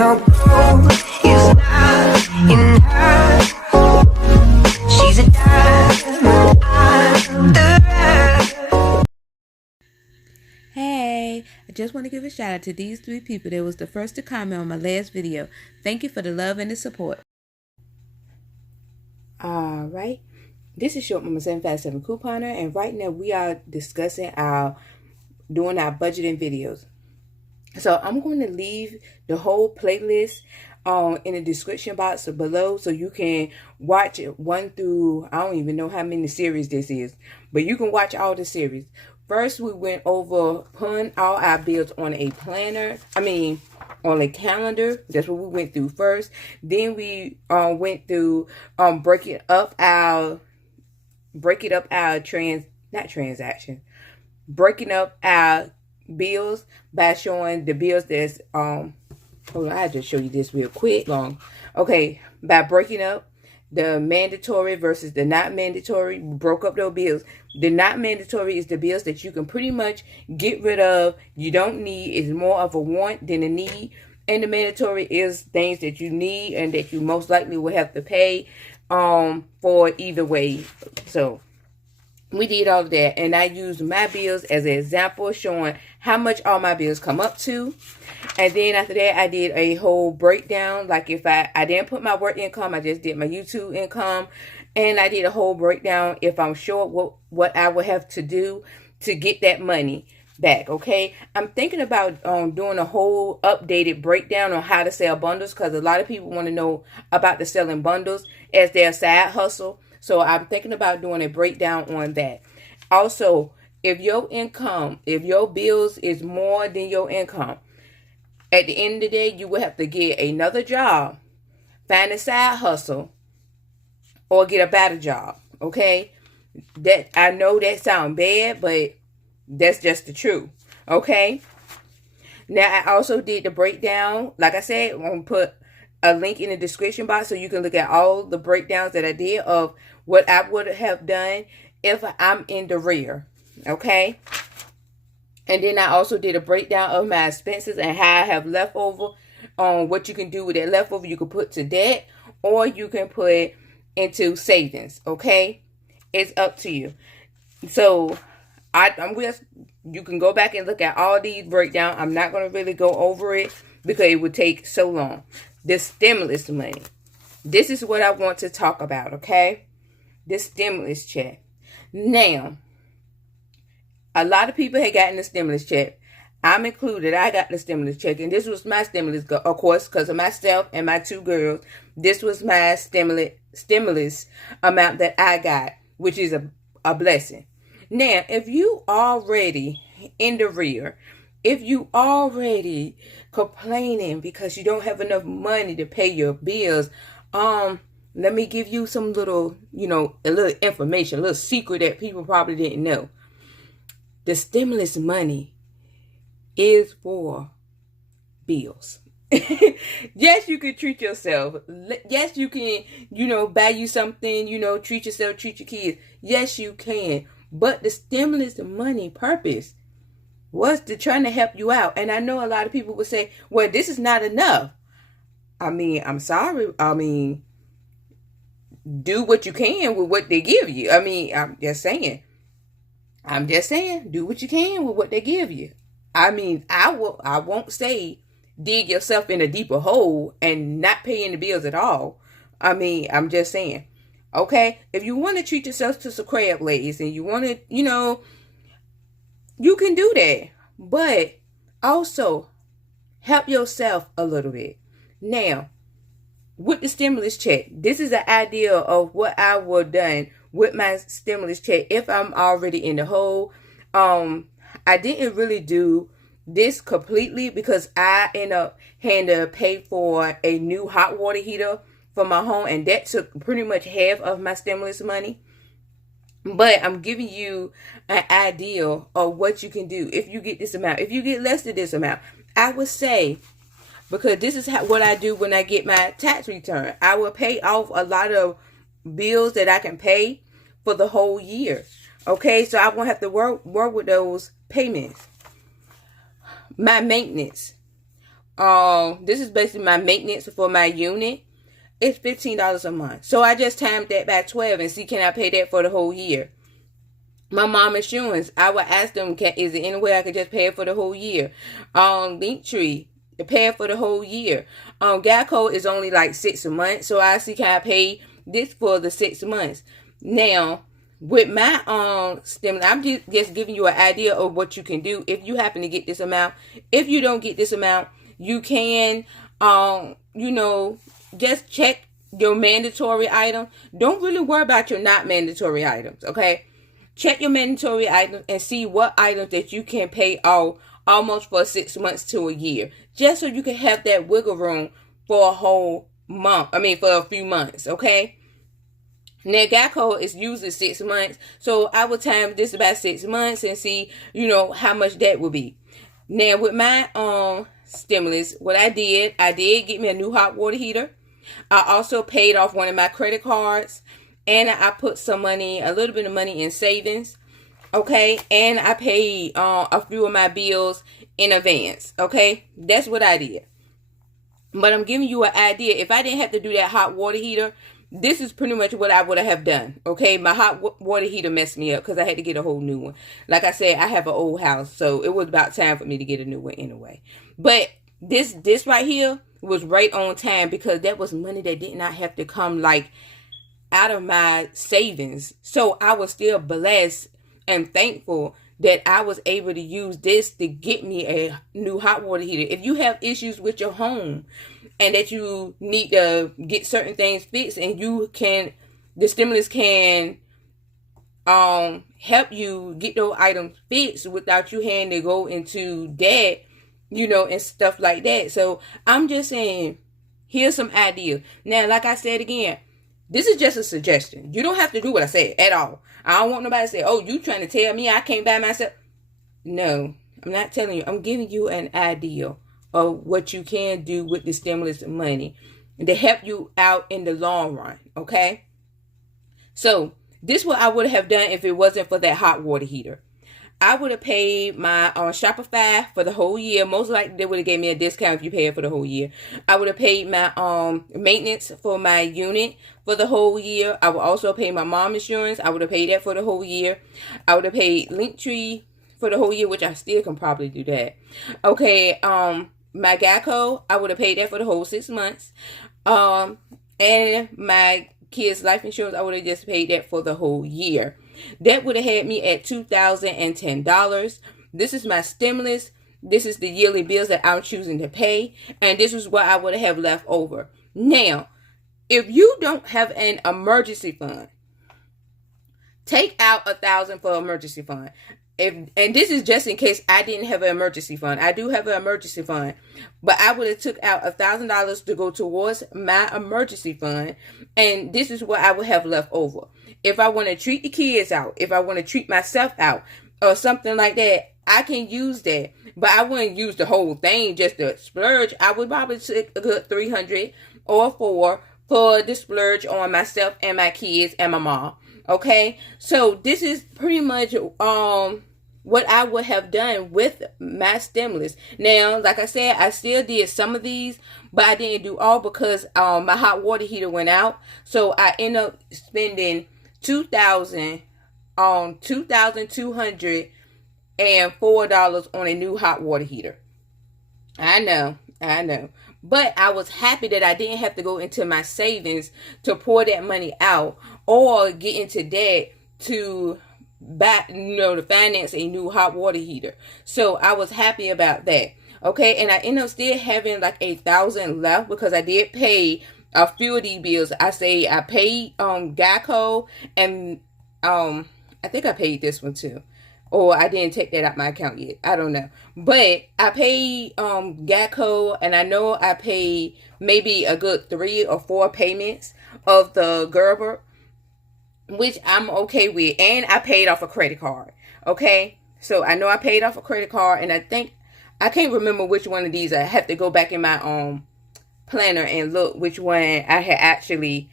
No gold is not in her. She's a diamond under her. Hey, I just want to give a shout out to these 3 people that was the first to comment on my last video. Thank you for the love and the support. Alright, this is Short Mama 757 Couponer, and right now we are discussing doing our budgeting videos. So I'm going to leave the whole playlist in the description box below so you can watch it 1 through, I don't even know how many series this is, but you can watch all the series. First, we went over putting all our bills on a planner, on a calendar. That's what we went through first. Then we went through breaking up our bills by showing the bills that's hold on, I'll just show you this real quick. Okay, by breaking up the mandatory versus the not mandatory. We broke up those bills. The not mandatory is the bills that you can pretty much get rid of. You don't need. It's more of a want than a need. And the mandatory is things that you need and that you most likely will have to pay for either way. So we did all of that, and I used my bills as an example showing how much all my bills come up to. And then after that, I did a whole breakdown. Like if I didn't put my work income, I just did my YouTube income. And I did a whole breakdown if I'm short, what I would have to do to get that money back, okay? I'm thinking about doing a whole updated breakdown on how to sell bundles, because a lot of people want to know about the selling bundles as their side hustle. So I'm thinking about doing a breakdown on that. Also, if your bills is more than your income, at the end of the day, you will have to get another job, find a side hustle, or get a better job, okay? That I know that sounds bad, but that's just the truth, okay? Now, I also did the breakdown. Like I said, I'm going to put a link in the description box so you can look at all the breakdowns that I did of what I would have done if I'm in the rear, okay? And then I also did a breakdown of my expenses and how I have leftover, what you can do with that leftover. You can put to debt or you can put into savings, okay? It's up to you. So you can go back and look at all these breakdowns. I'm not going to really go over it because it would take so long. The stimulus money. This is what I want to talk about, okay? The stimulus check. Now, a lot of people had gotten the stimulus check. I'm included. I got the stimulus check, and this was my stimulus, of course, because of myself and my 2 girls. This was my stimulus amount that I got, which is a blessing. Now, if you already in the rear, if you already complaining because you don't have enough money to pay your bills, let me give you some little, a little information, a little secret that people probably didn't know. The stimulus money is for bills. Yes, you can treat yourself. Yes, you can, buy you something, treat yourself, treat your kids. Yes, you can. But the stimulus money purpose was to trying to help you out. And I know a lot of people would say, well, this is not enough. I'm sorry. Do what you can with what they give you. I'm just saying, do what you can with what they give you. I won't say dig yourself in a deeper hole and not paying the bills at all. I'm just saying, okay, if you want to treat yourself to some crab legs and you want to, you can do that, but also help yourself a little bit. Now, with the stimulus check, this is an idea of what I would have done with my stimulus check if I'm already in the hole. I didn't really do this completely because I ended up having to pay for a new hot water heater for my home, and that took pretty much half of my stimulus money. But I'm giving you an idea of what you can do if you get this amount. If you get less than this amount, I would say, because this is what I do when I get my tax return, I will pay off a lot of bills that I can pay for the whole year. Okay, so I won't have to work with those payments. My maintenance. This is basically my maintenance for my unit. It's $15 a month. So I just timed that by 12 and see, can I pay that for the whole year? My mom insurance, I would ask them, is there any way I could just pay it for the whole year? Linktree, pay it for the whole year. Geico is only like 6 a month, so I see, can I pay this for the 6 months? Now, with my stimulus, I'm just giving you an idea of what you can do if you happen to get this amount. If you don't get this amount, you can, just check your mandatory item. Don't really worry about your not mandatory items, okay? Check your mandatory items and see what items that you can pay off almost for 6 months to a year. Just so you can have that wiggle room for a whole month. For a few months, okay? Now, Geico is usually 6 months. So I would time this about 6 months and see, how much that would be. Now, with my stimulus, what I did get me a new hot water heater. I also paid off one of my credit cards. And I put some money, a little bit of money in savings, okay? And I paid a few of my bills in advance, okay? That's what I did. But I'm giving you an idea. If I didn't have to do that hot water heater, this is pretty much what I would have done, okay? My hot water heater messed me up because I had to get a whole new one. Like I said, I have an old house, so it was about time for me to get a new one anyway. But this right here was right on time because that was money that did not have to come like out of my savings. So I was still blessed and thankful that I was able to use this to get me a new hot water heater. If you have issues with your home and that you need to get certain things fixed, and the stimulus can help you get those items fixed without you having to go into debt, and stuff like that. So I'm just saying, here's some ideas. Now, like I said again, this is just a suggestion. You don't have to do what I said at all. I don't want nobody to say, oh, you trying to tell me I can't buy myself. No, I'm not telling you. I'm giving you an idea of what you can do with the stimulus money to help you out in the long run, okay? So this is what I would have done if it wasn't for that hot water heater. I would have paid my Shopify for the whole year. Most likely they would have gave me a discount if you pay it for the whole year. I would have paid my maintenance for my unit for the whole year. I would also pay my mom insurance. I would have paid that for the whole year. I would have paid Linktree for the whole year, which I still can probably do that. Okay, my Geico, I would have paid that for the whole 6 months. And my kids' life insurance, I would have just paid that for the whole year. That would have had me at $2,010. This is my stimulus. This is the yearly bills that I'm choosing to pay. And this is what I would have left over. Now, if you don't have an emergency fund, take out $1,000 for emergency fund. And this is just in case I didn't have an emergency fund. I do have an emergency fund, but I would have took out $1,000 to go towards my emergency fund, and this is what I would have left over. If I want to treat the kids out, if I want to treat myself out, or something like that, I can use that. But I wouldn't use the whole thing just to splurge. I would probably take a good $300 or $400 for the splurge on myself and my kids and my mom. Okay, so this is pretty much what I would have done with my stimulus. Now, like I said, I still did some of these, but I didn't do all because my hot water heater went out. So I ended up spending $2,204 on a new hot water heater. I know. But I was happy that I didn't have to go into my savings to pour that money out or get into debt to buy, to finance a new hot water heater. So I was happy about that. Okay, and I ended up still having like $1,000 left because I did pay a few of these bills. I paid Geico, and I think I paid this one too. Or I didn't take that out my account yet. I don't know. But I paid Geico, and I know I paid maybe a good 3 or 4 payments of the Gerber, which I'm okay with. And I paid off a credit card. Okay? So I know I paid off a credit card, and I think, I can't remember which one of these. I have to go back in my planner and look which one I had actually,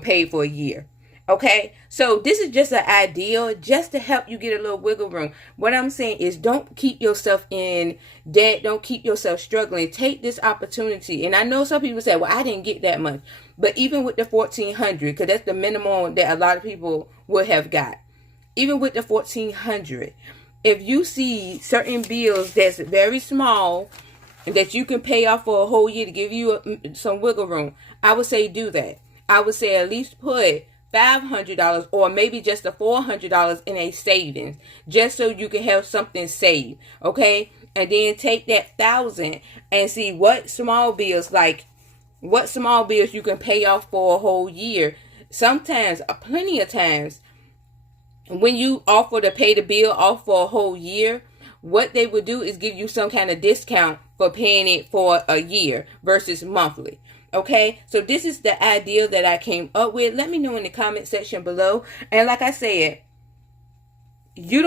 paid for a year. Okay, so this is just an idea just to help you get a little wiggle room. What I'm saying is don't keep yourself in debt. Don't keep yourself struggling. Take this opportunity. And I know some people say, well, I didn't get that much. But even with the $1,400, because that's the minimum that a lot of people would have got. Even with the $1,400, if you see certain bills that's very small and that you can pay off for a whole year to give you some wiggle room, I would say do that. I would say at least put $500 or maybe just the $400 in a savings, just so you can have something saved. Okay, and then take that $1,000 and see what small bills you can pay off for a whole year. Sometimes, plenty of times, when you offer to pay the bill off for a whole year, what they would do is give you some kind of discount for paying it for a year versus monthly. Okay, so this is the idea that I came up with. Let me know in the comment section below. And like I said, you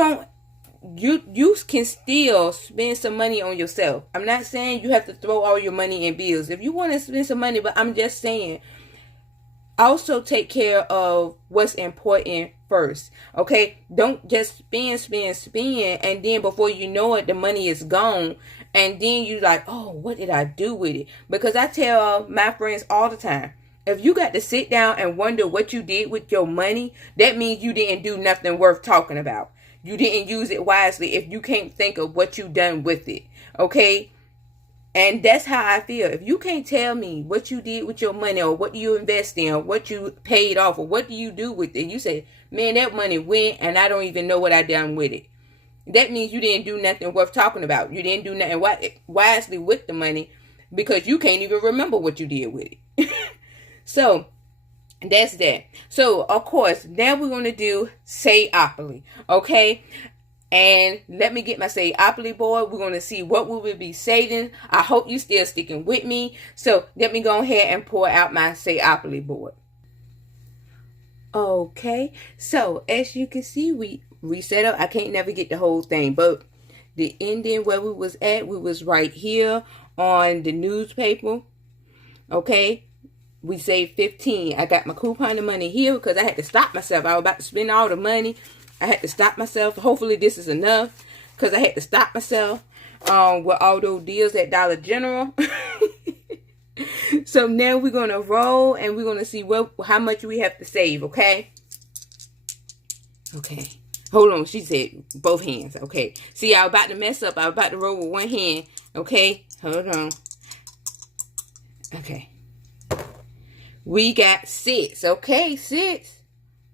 can still spend some money on yourself. I'm not saying you have to throw all your money in bills. If you want to spend some money, but I'm just saying, also take care of what's important first. Okay, don't just spend, and then before you know it, the money is gone. And then you like, oh, what did I do with it? Because I tell my friends all the time, if you got to sit down and wonder what you did with your money, that means you didn't do nothing worth talking about. You didn't use it wisely if you can't think of what you done with it. Okay? And that's how I feel. If you can't tell me what you did with your money, or what you invest in, or what you paid off, or what do you do with it, you say, man, that money went and I don't even know what I done with it. That means you didn't do nothing worth talking about. You didn't do nothing wisely with the money, because you can't even remember what you did with it. So that's that. So of course, now we're going to do Sayopoly. Okay. And let me get my Sayopoly board. We're going to see what we will be saving. I hope you still sticking with me. So let me go ahead and pour out my Sayopoly board. Okay. So as you can see, we reset up. I can't never get the whole thing, but the ending where we was at, we was right here on the newspaper. Okay. We saved 15. I got my coupon of money here because I had to stop myself. I was about to spend all the money. I had to stop myself. Hopefully this is enough, because I had to stop myself with all those deals at Dollar General. So now we're going to roll and we're going to see how much we have to save, okay? Okay. Hold on. She said both hands. Okay. See, I was about to mess up. I was about to roll with one hand. Okay. Hold on. Okay. We got 6. Okay. 6.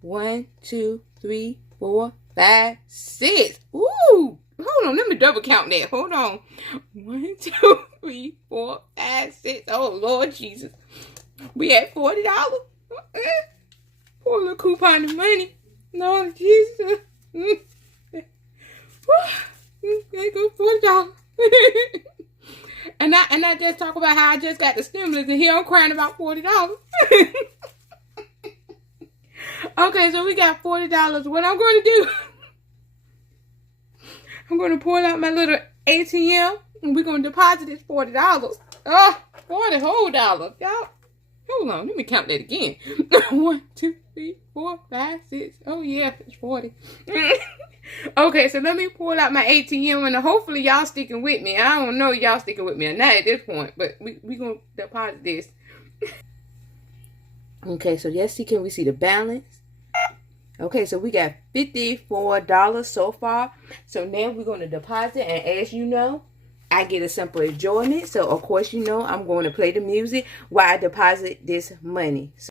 1, 2, 3, 4, 5, 6. Ooh. Hold on. Let me double count that. Hold on. 1, 2, 3, 4, 5, 6. Oh, Lord Jesus. We at $40. Poor little coupon of money. Lord Jesus. There go $40. And I just talk about how I just got the stimulus, and here I'm crying about $40. Okay, so we got $40. What I'm going to do, I'm going to pull out my little ATM, and we're going to deposit this $40. Oh, 40 whole dollars, y'all. Hold on, let me count that again. 1, 2, 3, 4, 5, 6. Oh yeah, it's 40. Okay, so let me pull out my ATM, and hopefully y'all sticking with me. I don't know y'all sticking with me or not at this point, but we gonna deposit this. Okay, so let's see, can we see the balance? Okay, so we got $54 so far. So now we're going to deposit, and as you know, I get a simple enjoyment. So of course, you know, I'm going to play the music while I deposit this money. So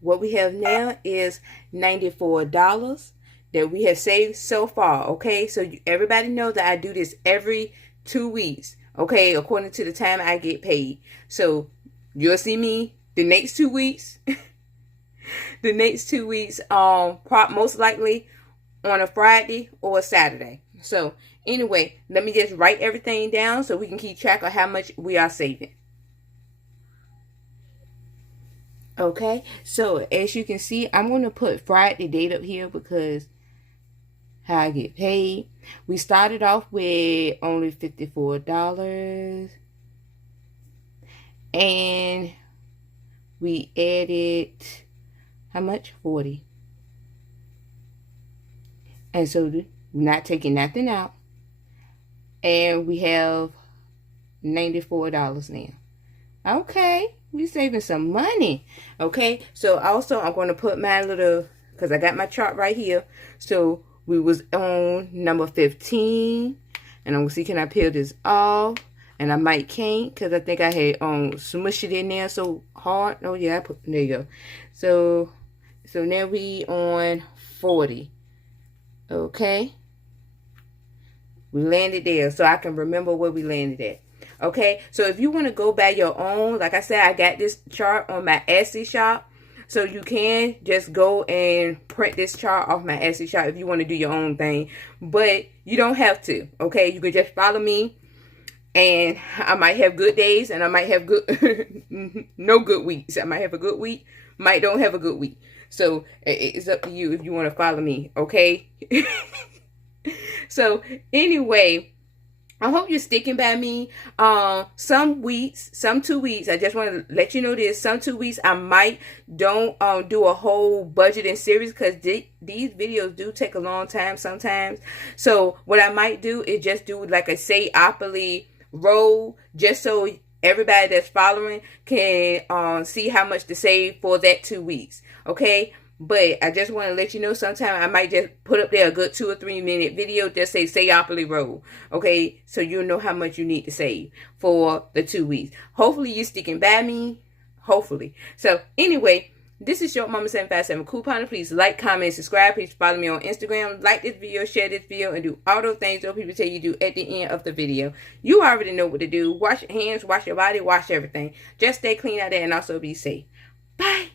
what we have now is $94 that we have saved so far. Okay, so everybody know that I do this every 2 weeks, okay, according to the time I get paid. So you'll see me the next 2 weeks the next 2 weeks most likely on a Friday or a Saturday. So anyway, let me just write everything down so we can keep track of how much we are saving. Okay, so as you can see, I'm going to put Friday date up here because how I get paid. We started off with only $54 and we added how much? 40. And so we're not taking nothing out. And we have $94 now. Okay, we saving some money. Okay, so also I'm going to put my little, because I got my chart right here. So we was on number 15. And I'm going to see, can I peel this off? And I might can't, because I think I had smushed it in there so hard. Oh yeah, there you go. So now we on 40. Okay. We landed there, so I can remember where we landed at. Okay, so if you want to go by your own, like I said, I got this chart on my Etsy shop. So you can just go and print this chart off my Etsy shop if you want to do your own thing. But you don't have to, okay? You can just follow me. And I might have good days and I might have good, no good weeks. I might have a good week, might don't have a good week. So it's up to you if you want to follow me, okay? So anyway, I hope you're sticking by me. Some 2 weeks, I just want to let you know this. Some 2 weeks, I might don't do a whole budgeting series because these videos do take a long time sometimes. So what I might do is just do like a Sayopoly roll, just so everybody that's following can see how much to save for that 2 weeks. Okay. But I just want to let you know, sometime I might just put up there a good 2 or 3 minute video, just say Sayopoly roll. Okay, so you'll know how much you need to save for the 2 weeks. Hopefully you're sticking by me. Hopefully. So anyway, this is Short Mama 757 Couponer. Please like, comment, subscribe. Please follow me on Instagram. Like this video, share this video, and do all those things those people tell you do at the end of the video. You already know what to do. Wash your hands, wash your body, wash everything. Just stay clean out there and also be safe. Bye.